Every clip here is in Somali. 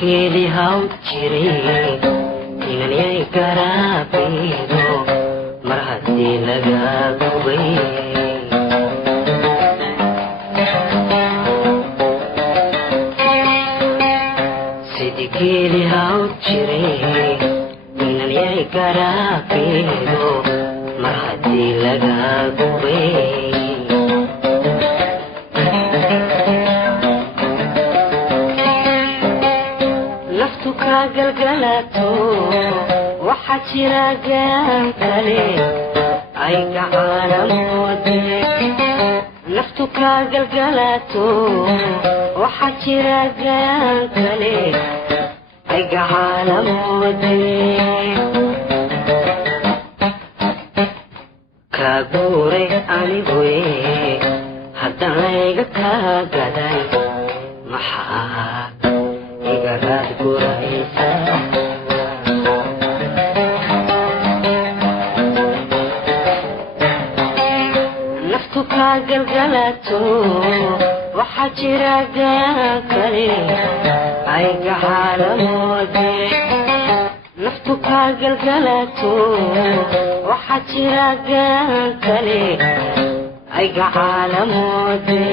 keedii haw jiray inanyay garaabaydo mar haddii laga gubay sidii keedii haw jiray inanyay garaabaydo mar haddii laga gubay galgalato waxa jira gaan kale ay gacalamoode naftu ka galgalato waxa jira gaan kale ay gacalamoode ka guure anigu hadda layga ka gaday maxaa igaraad guraysa naftu ka galgalato waxa jira gaan kale ay gacalamoode naftu ka galgalato waxa jira gaan kale ay gacalamoode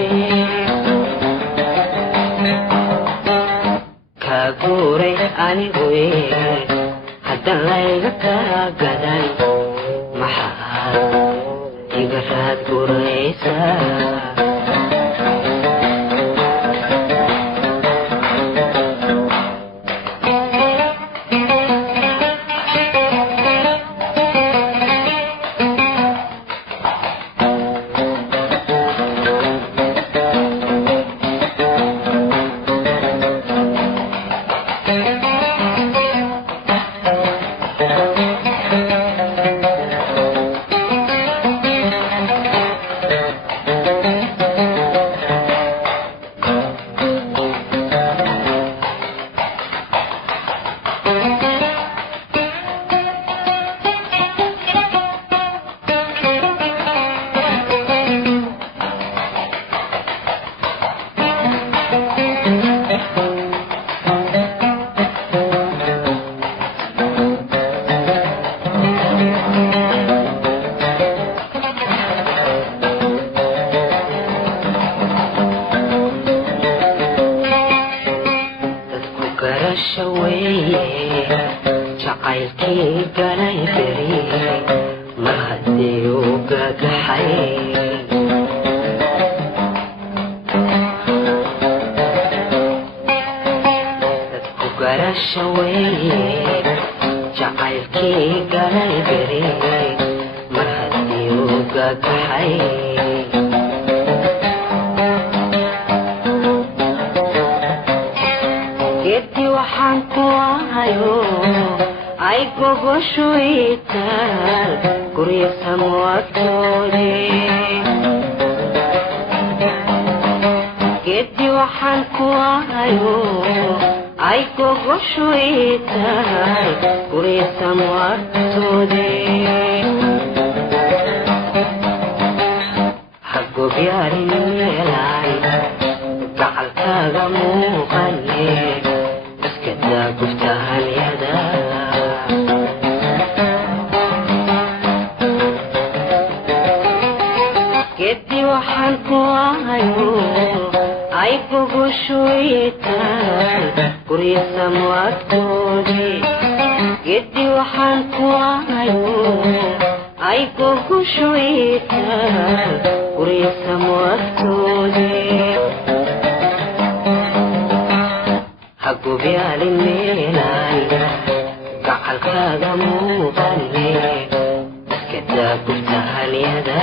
guure anigu hadda layga ka gaday maxaa igaraad guraysa jacaylkii galay beri mar haddii uu gagaxay dadku garasha weeye jacaylkii galay beri mar haddii uu gagaxay waxaan ku ahayo ay gogoshoytaan guryo samwatoode geedii waxaan ku ahayo ay gogoshoytaan guryo samwatoode hagobyaarin meelaan gacalkaaga muuqane guftahan yada geddi waxaan ku ahayo ay gogoshoytaan guryo samwatoode geddi waxaan ku ahayo ay gogoshoytaan guryo samwatoode hagobyaalin meelaan gacalkaaga muuqane iskadaa guftahalyada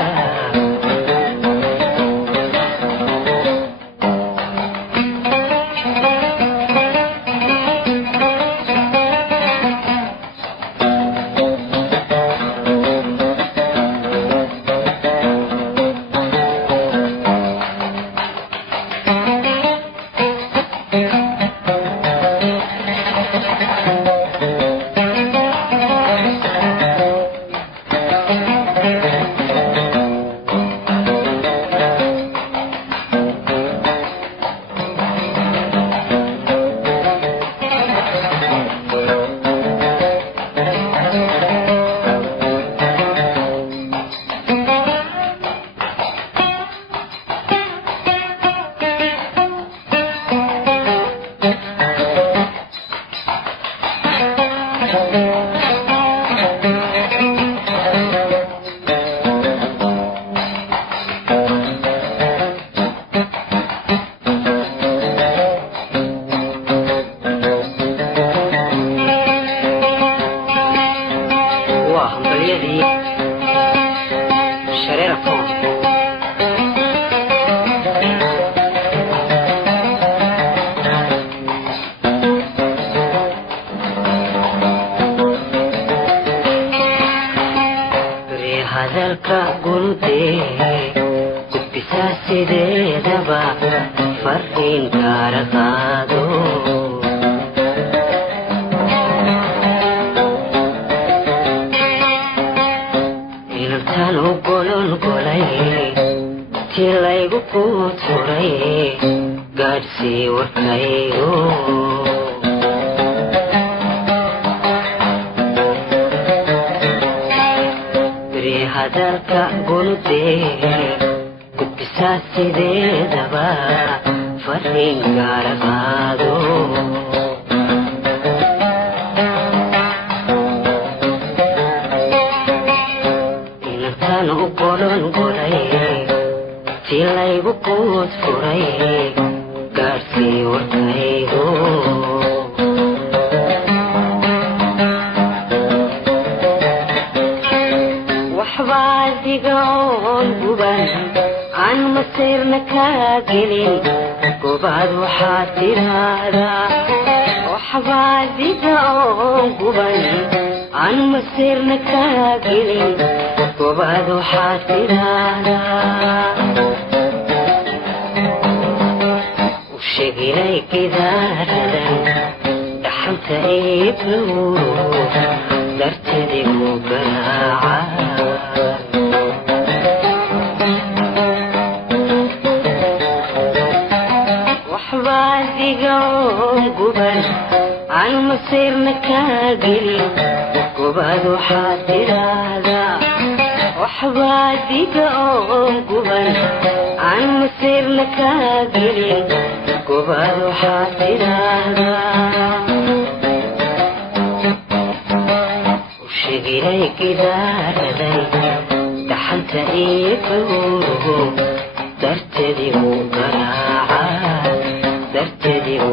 sideedaba farriin kaara qaado inantaan u gololgolay tilaygu ku turay gaadhsii warkaygo beri hadalka guludee gudbisaa sideedaba farriin kaara qaado inantaan u gololgolay tilaygu ku turay gaadhsii warkaygo waxbaa diga oon guban aan masiirna kaa gelin gobaad waxaad tiraahdaa waxbaa diga oon guban aan masiirna kaa gelin gobaad waxaad tiraahdaa ushegilay gidaaradan dhaxanta iibnuur dartadigu garaaca waxbaa diga oon guban aan masiirna kaa gelin gobaad waxaad tiraahdaa waxbaa diga oon guban aan masiirna kaa gelin gobaad waxaad tiraahdaa ushegilay gidaaraday dhaxanta iibnuur dartadigu garaaca dartadigu